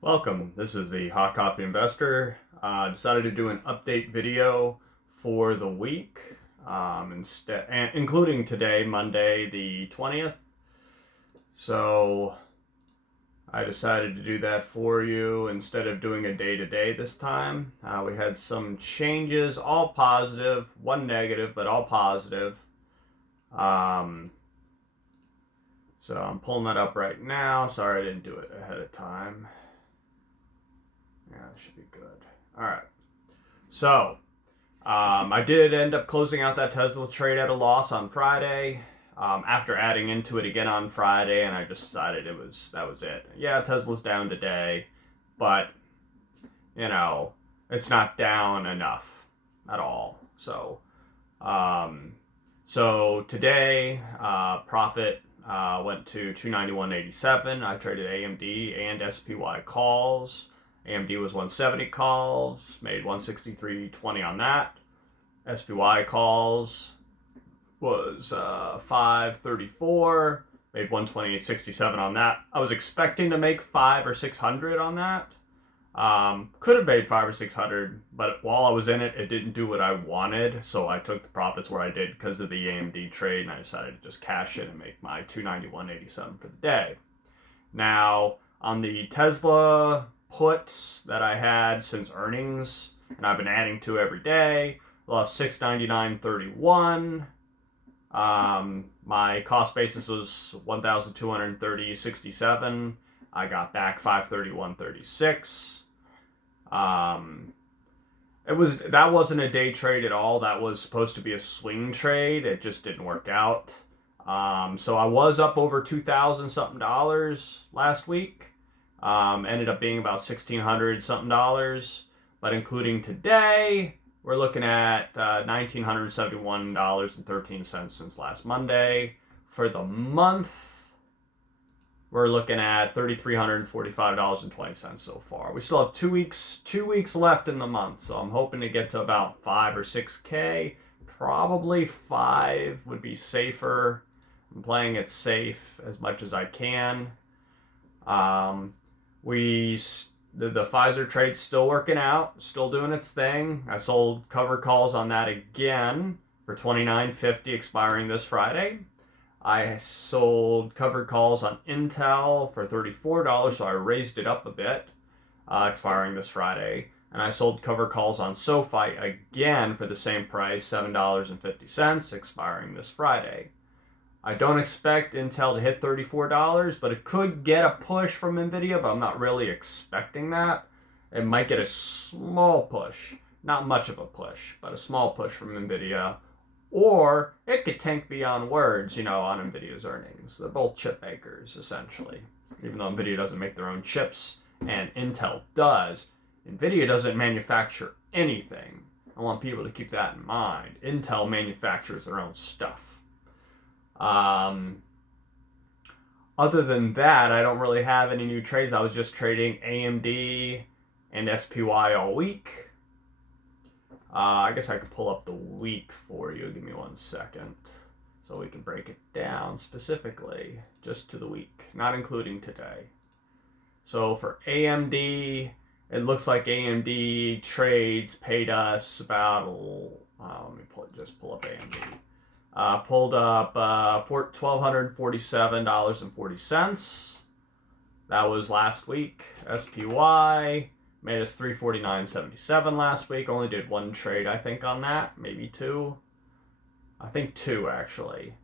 Welcome. This is the Hot Coffee Investor. Decided to do an update video for the week, including today, Monday the 20th. So I decided to do that for you instead of doing a day-to-day this time. We had some changes, all positive, one negative, but all positive. Um, so I'm pulling that up right now. Sorry I didn't do it ahead of time. Yeah, it should be good. All right. So, I did end up closing out that Tesla trade at a loss on Friday. After adding into it again on Friday, and I just decided that was it. Yeah, Tesla's down today, but you know, it's not down enough at all. Um, so today, profit went to 291.87. I traded AMD and SPY calls. AMD was 170 calls, made 163.20 on that. SPY calls was 534, made 128.67 on that. I was expecting to make 5 or 600 on that. Could have made 5 or 600, but while I was in it, it didn't do what I wanted, so I took the profits where I did because of the AMD trade, and I decided to just cash in and make my 291.87 for the day. Now, on the Tesla puts that I had since earnings, and I've been adding to every day, lost 699.31. My cost basis was 1,230.67. I got back 531.36. That wasn't a day trade at all. That was supposed to be a swing trade. It just didn't work out. So I was up over 2,000 something dollars last week. Ended up being about 1,600 something dollars, but including today, we're looking at $1,971.13 since last Monday. For the month, we're looking at $3,345.20 so far. We still have 2 weeks left in the month, so I'm hoping to get to about 5 or 6K. Probably 5 would be safer. I'm playing it safe as much as I can. The Pfizer trade's still working out, still doing its thing. I sold cover calls on that again for $29.50 expiring this Friday. I sold covered calls on Intel for $34, so I raised it up a bit, expiring this Friday. And I sold cover calls on SoFi again for the same price, $7.50, expiring this Friday. I don't expect Intel to hit $34, but it could get a push from Nvidia, but I'm not really expecting that. It might get a small push, not much of a push, but a small push from Nvidia. Or it could tank beyond words, on Nvidia's earnings. They're both chip makers, essentially. Even though Nvidia doesn't make their own chips, and Intel does, Nvidia doesn't manufacture anything. I want people to keep that in mind. Intel manufactures their own stuff. Other than that, I don't really have any new trades. I was just trading AMD and SPY all week. I guess I could pull up the week for you. Give me 1 second. So we can break it down specifically just to the week, not including today. So for AMD, it looks like AMD trades paid us about, let me pull up AMD. Pulled up $1,247.40. That was last week. SPY made us $349.77 last week. Only did one trade, I think, on that. Maybe two. I think two, actually.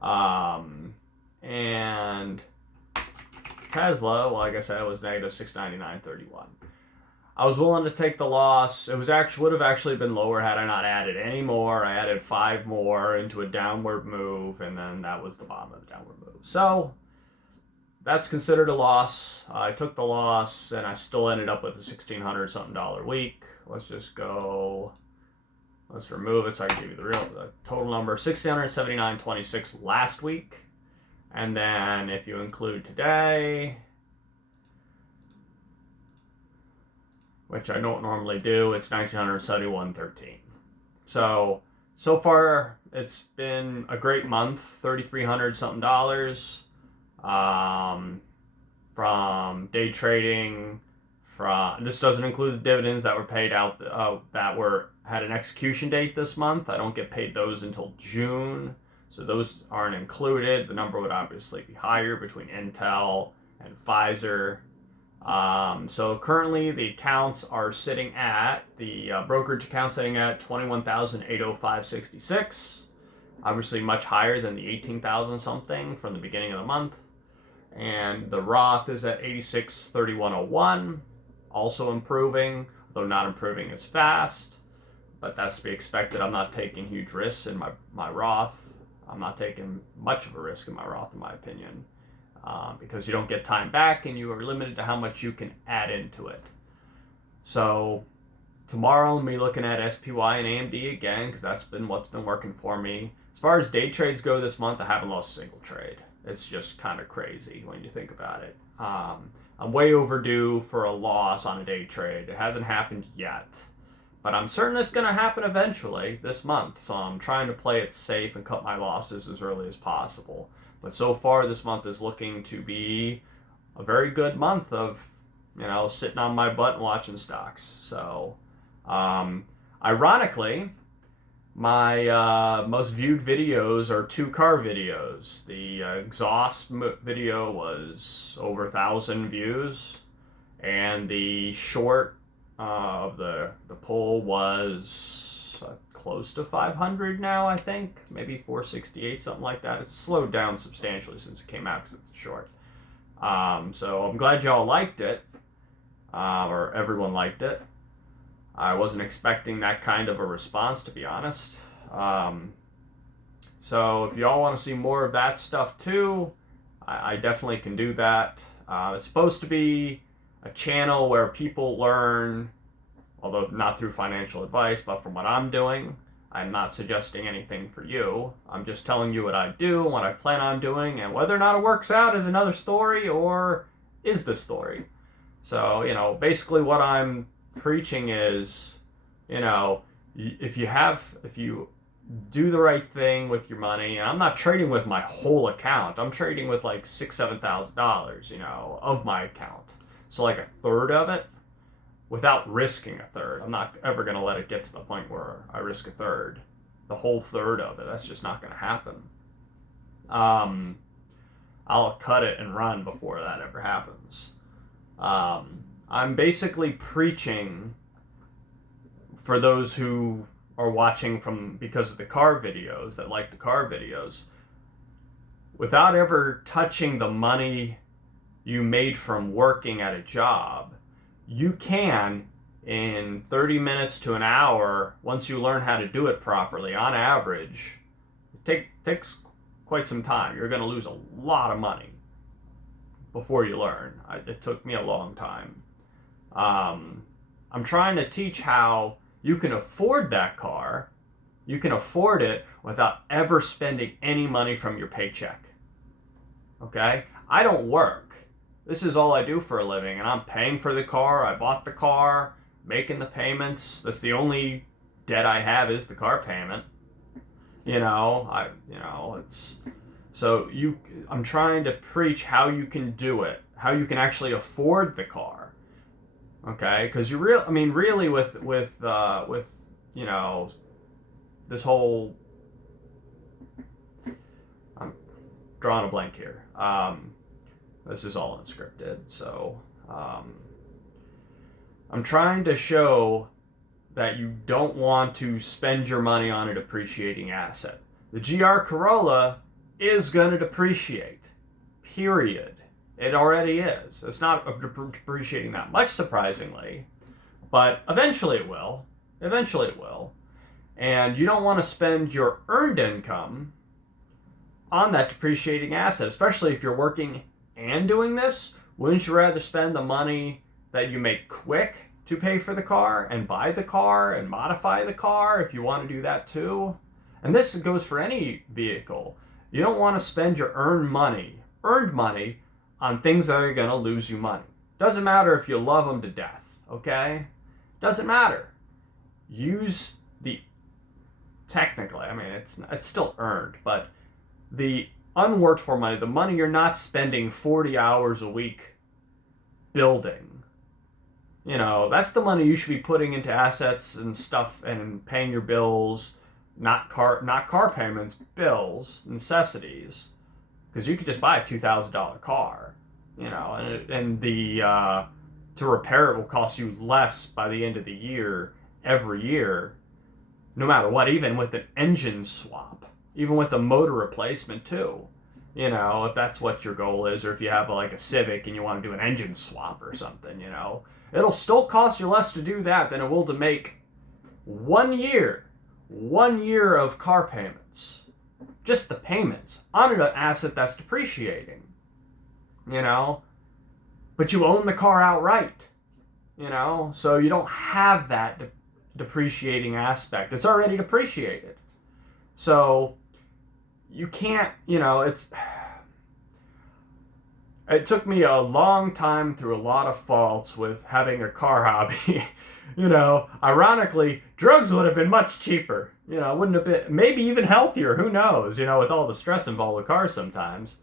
And Tesla, well, like I said, it was negative 699.31. I was willing to take the loss. It would have actually been lower had I not added any more. I added 5 more into a downward move, and then that was the bottom of the downward move. So that's considered a loss. I took the loss, and I still ended up with a $1,600 something week. Let's just go. Let's remove it so I can give you the total number. $1,679.26 last week, and then if you include today, which I don't normally do, it's $1,971.13. So far, it's been a great month, $3,300 something dollars. from day trading. This doesn't include the dividends that were paid out had an execution date this month. I don't get paid those until June, so those aren't included. The number would obviously be higher between Intel and Pfizer. So currently the accounts are sitting at the brokerage account sitting at 21,805.66. Obviously much higher than the 18,000 something from the beginning of the month. And the Roth is at 86,3101, also improving, though not improving as fast. But that's to be expected. I'm not taking huge risks in my Roth. I'm not taking much of a risk in my Roth, in my opinion, because you don't get time back and you are limited to how much you can add into it. So tomorrow I'm going to be looking at SPY and AMD again, because that's been what's been working for me. As far as day trades go this month, I haven't lost a single trade. It's just kind of crazy when you think about it. I'm way overdue for a loss on a day trade. It hasn't happened yet, but I'm certain it's going to happen eventually this month. So I'm trying to play it safe and cut my losses as early as possible. But so far, this month is looking to be a very good month of, sitting on my butt and watching stocks. So, ironically, my most viewed videos are 2 car videos. The exhaust video was over 1,000 views, and the short of the poll was close to 500 now, I think. Maybe 468, something like that. It's slowed down substantially since it came out because it's short. So I'm glad y'all liked it, or everyone liked it. I wasn't expecting that kind of a response, to be honest. So if y'all want to see more of that stuff too, I definitely can do that. It's supposed to be a channel where people learn, although not through financial advice, but from what I'm doing. I'm not suggesting anything for you. I'm just telling you what I do, what I plan on doing, and whether or not it works out is another story, or is the story. So, basically what I'm preaching is, if you do the right thing with your money, and I'm not trading with my whole account, I'm trading with like $6,000-$7,000, of my account. So like a third of it, without risking a third. I'm not ever going to let it get to the point where I risk a third. The whole third of it, that's just not going to happen. I'll cut it and run before that ever happens. I'm basically preaching for those who are watching because of the car videos, that like the car videos, without ever touching the money you made from working at a job. You can, in 30 minutes to an hour, once you learn how to do it properly, on average, it takes quite some time. You're going to lose a lot of money before you learn. It took me a long time. I'm trying to teach how you can afford that car. You can afford it without ever spending any money from your paycheck. Okay? I don't work. This is all I do for a living, and I'm paying for the car. I bought the car, making the payments. That's the only debt I have, is the car payment. I'm trying to preach how you can do it, how you can actually afford the car. Okay? Because really with this whole, I'm drawing a blank here. This is all unscripted, so I'm trying to show that you don't want to spend your money on a depreciating asset. The GR Corolla is going to depreciate, period. It already is. It's not depreciating that much, surprisingly, but eventually it will. Eventually it will. And you don't want to spend your earned income on that depreciating asset, especially if you're working and doing this. Wouldn't you rather spend the money that you make quick to pay for the car and buy the car and modify the car if you want to do that too? And this goes for any vehicle. You don't want to spend your earned money on things that are going to lose you money. Doesn't matter if you love them to death, okay? Doesn't matter. Use the, technically, it's still earned, but the unworked for money, the money you're not spending 40 hours a week building. That's the money you should be putting into assets and stuff and paying your bills, not car payments, bills, necessities. Because you could just buy a $2,000 car, and the to repair it will cost you less by the end of the year every year, no matter what, even with an engine swap, even with a motor replacement too. If that's what your goal is, or if you have like a Civic and you want to do an engine swap or something, it'll still cost you less to do that than it will to make 1 year of car payments. Just the payments on an asset that's depreciating, but you own the car outright, so you don't have that depreciating aspect. It's already depreciated. So you can't, it took me a long time through a lot of faults with having a car hobby. Ironically, drugs would have been much cheaper. It wouldn't have been, maybe even healthier. Who knows? With all the stress involved with cars sometimes.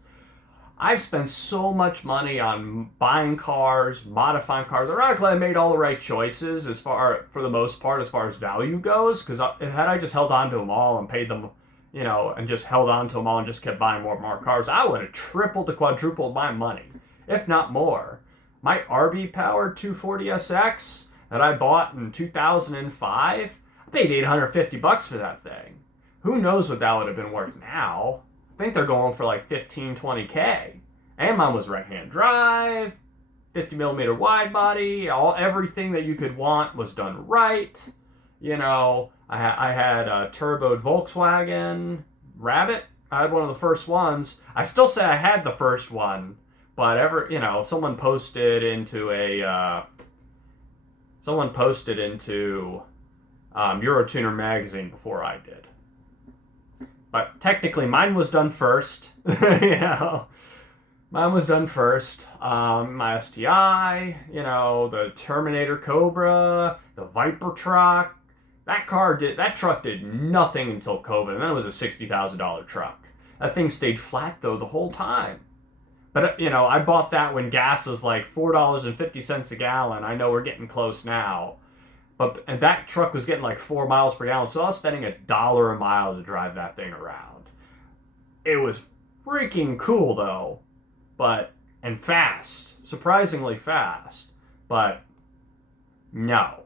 I've spent so much money on buying cars, modifying cars. Ironically, I made all the right choices for the most part, as far as value goes. Because had I just held on to them all and paid them, and just held on to them all and just kept buying more and more cars, I would have tripled to quadrupled my money, if not more. My RB Power 240SX that I bought in 2005, I paid $850 for that thing. Who knows what that would have been worth now? I think they're going for like 15, 20K. And mine was right-hand drive, 50mm wide body, everything that you could want was done right. I had a turboed Volkswagen Rabbit. I had one of the first ones. I still say I had the first one, but someone posted into Eurotuner magazine before I did. But technically, mine was done first. Mine was done first. My STI, the Terminator Cobra, the Viper truck. That truck did nothing until COVID, and then it was a $60,000 truck. That thing stayed flat though the whole time. But I bought that when gas was like $4.50 a gallon. I know we're getting close now. And that truck was getting like 4 miles per gallon, so I was spending $1 a mile to drive that thing around. It was freaking cool though, and fast, surprisingly fast. But no,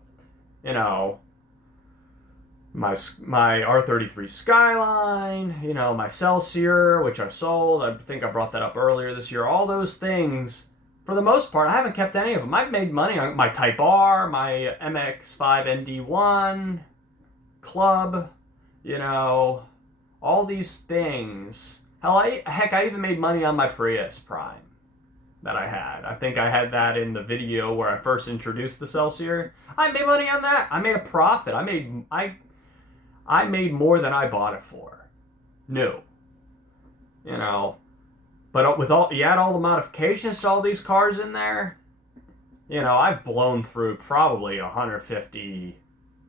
my R33 Skyline, my Celsior, which I sold. I think I brought that up earlier this year. All those things. For the most part, I haven't kept any of them. I've made money on my Type R, my MX-5 ND1, Club, all these things. Heck, I even made money on my Prius Prime that I had. I think I had that in the video where I first introduced the Celsior. I made money on that. I made a profit. I made more than I bought it for. New. But you add all the modifications to all these cars in there, I've blown through probably 150,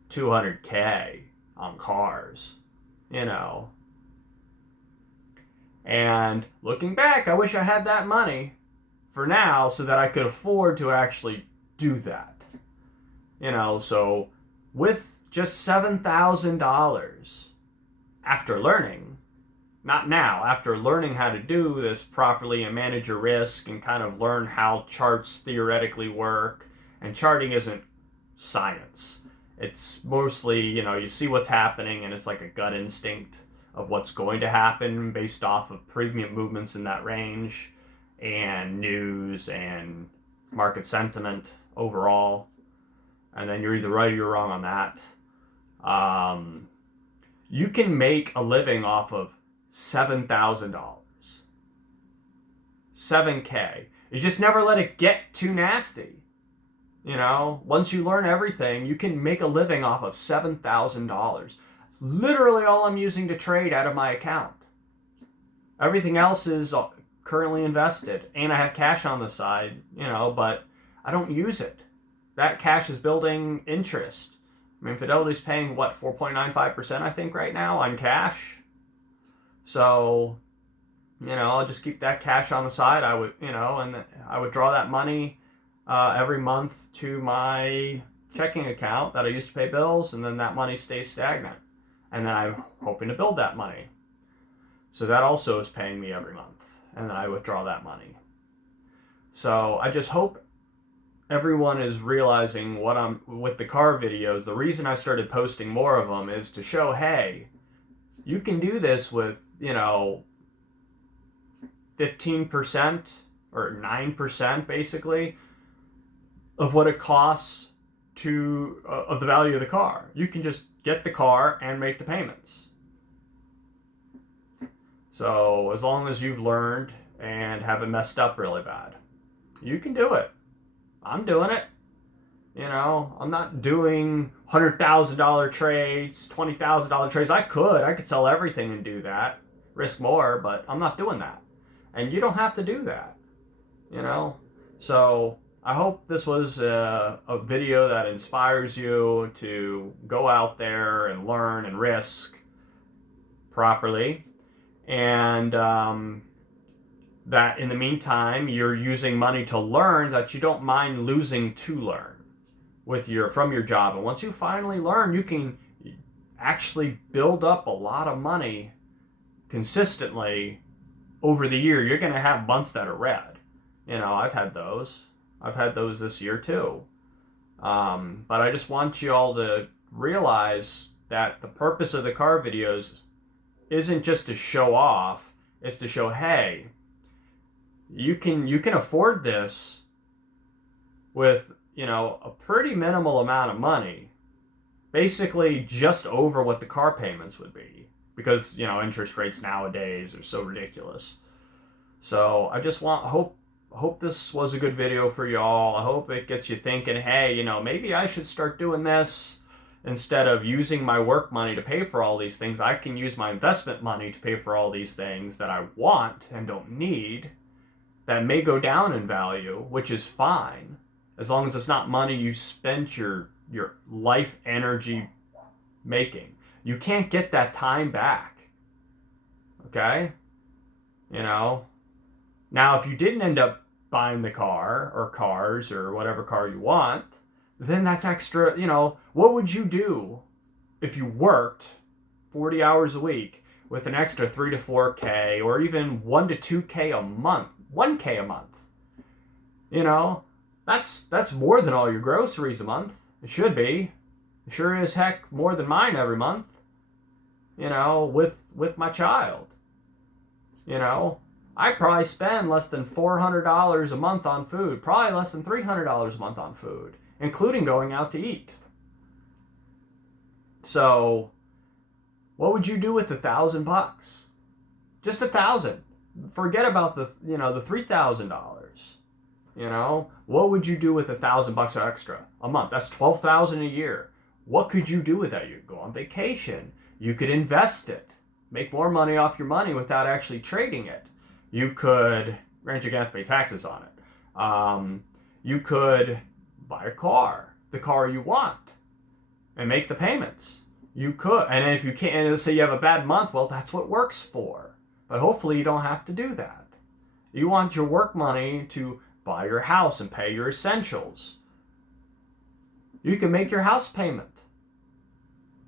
200K on cars, And looking back, I wish I had that money for now so that I could afford to actually do that. So with just $7,000 after learning, not now, after learning how to do this properly and manage your risk and kind of learn how charts theoretically work. And charting isn't science. It's mostly, you see what's happening and it's like a gut instinct of what's going to happen based off of premium movements in that range and news and market sentiment overall. And then you're either right or you're wrong on that. You can make a living off of $7,000. $7K. You just never let it get too nasty. Once you learn everything, you can make a living off of $7,000. It's literally all I'm using to trade out of my account. Everything else is currently invested, and I have cash on the side, but I don't use it. That cash is building interest. Fidelity's paying, 4.95% I think right now on cash. So, I'll just keep that cash on the side. I would, and I would draw that money every month to my checking account that I used to pay bills, and then that money stays stagnant. And then I'm hoping to build that money. So that also is paying me every month, and then I withdraw that money. So I just hope everyone is realizing what I'm with the car videos. The reason I started posting more of them is to show, hey, you can do this with, 15% or 9% basically of what it costs to of the value of the car. You can just get the car and make the payments. So as long as you've learned and haven't messed up really bad, you can do it. I'm doing it. I'm not doing $100,000 trades, $20,000 trades. I could sell everything and do that, risk more, but I'm not doing that. And you don't have to do that, So I hope this was a video that inspires you to go out there and learn and risk properly. And that in the meantime, you're using money to learn, that you don't mind losing to learn from your job. And once you finally learn, you can actually build up a lot of money consistently over the year. You're going to have months that are red. I've had those. I've had those this year too. But I just want you all to realize that the purpose of the car videos isn't just to show off. It's to show, hey, you can afford this with, a pretty minimal amount of money, basically just over what the car payments would be, because, interest rates nowadays are so ridiculous. So I just hope this was a good video for y'all. I hope it gets you thinking, hey, maybe I should start doing this. Instead of using my work money to pay for all these things, I can use my investment money to pay for all these things that I want and don't need, that may go down in value, which is fine, as long as it's not money you spent your life energy making. You can't get that time back. Okay? Now if you didn't end up buying the car or cars or whatever car you want, then that's extra. What would you do if you worked 40 hours a week with an extra 3 to 4K or even 1 to 2K a month, 1K a month? That's more than all your groceries a month. It should be. It sure as heck more than mine every month. With my child. I probably spend less than $400 a month on food, probably less than $300 a month on food, including going out to eat. So, what would you do with $1,000? Just $1,000. Forget about the $3,000. What would you do with $1,000 extra a month? That's $12,000 a year. What could you do with that? You could go on vacation. You could invest it, make more money off your money without actually trading it. You could, granted you're gonna have to pay taxes on it. You could buy a car, the car you want, and make the payments. You could, and if you can't, and let's say you have a bad month, well, that's what works for. But hopefully you don't have to do that. You want your work money to buy your house and pay your essentials. You can make your house payment.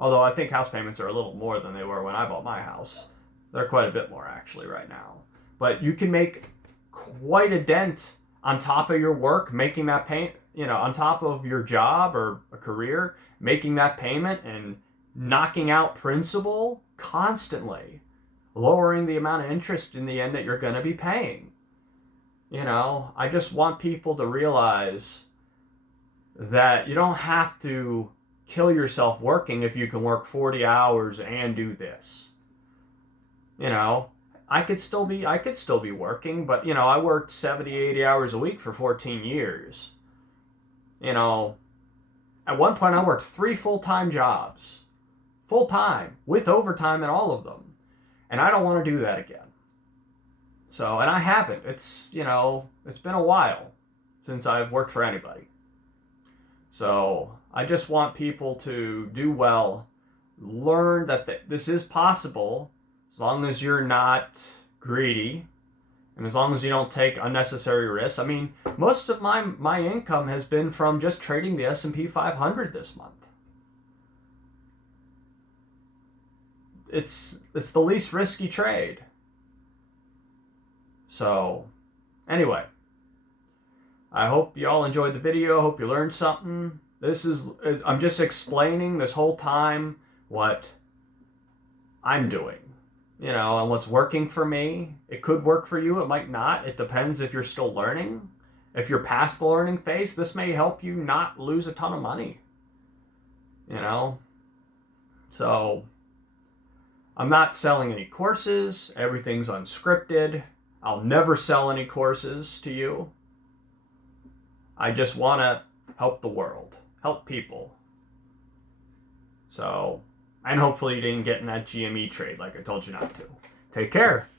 Although I think house payments are a little more than they were when I bought my house. They're quite a bit more actually right now. But you can make quite a dent on top of your work, making that payment, on top of your job or a career, making that payment and knocking out principal constantly, lowering the amount of interest in the end that you're going to be paying. I just want people to realize that you don't have to kill yourself working if you can work 40 hours and do this. I could still be working, but I worked 70, 80 hours a week for 14 years. At one point I worked 3 full-time jobs. Full-time, with overtime in all of them. And I don't want to do that again. So, and I haven't. It's been a while since I've worked for anybody. So, I just want people to do well, learn that this is possible, as long as you're not greedy, And as long as you don't take unnecessary risks, I mean, most of my income has been from just trading the S&P 500 this month. It's the least risky trade. So, anyway, I hope you all enjoyed the video. I hope you learned something. I'm just explaining this whole time what I'm doing. You know, and what's working for me. It could work for you, it might not. It depends if you're still learning. If you're past the learning phase, this may help you not lose a ton of money. You know? So, I'm not selling any courses. Everything's unscripted. I'll never sell any courses to you. I just want to help the world, help people. So, and hopefully you didn't get in that GME trade like I told you not to. Take care.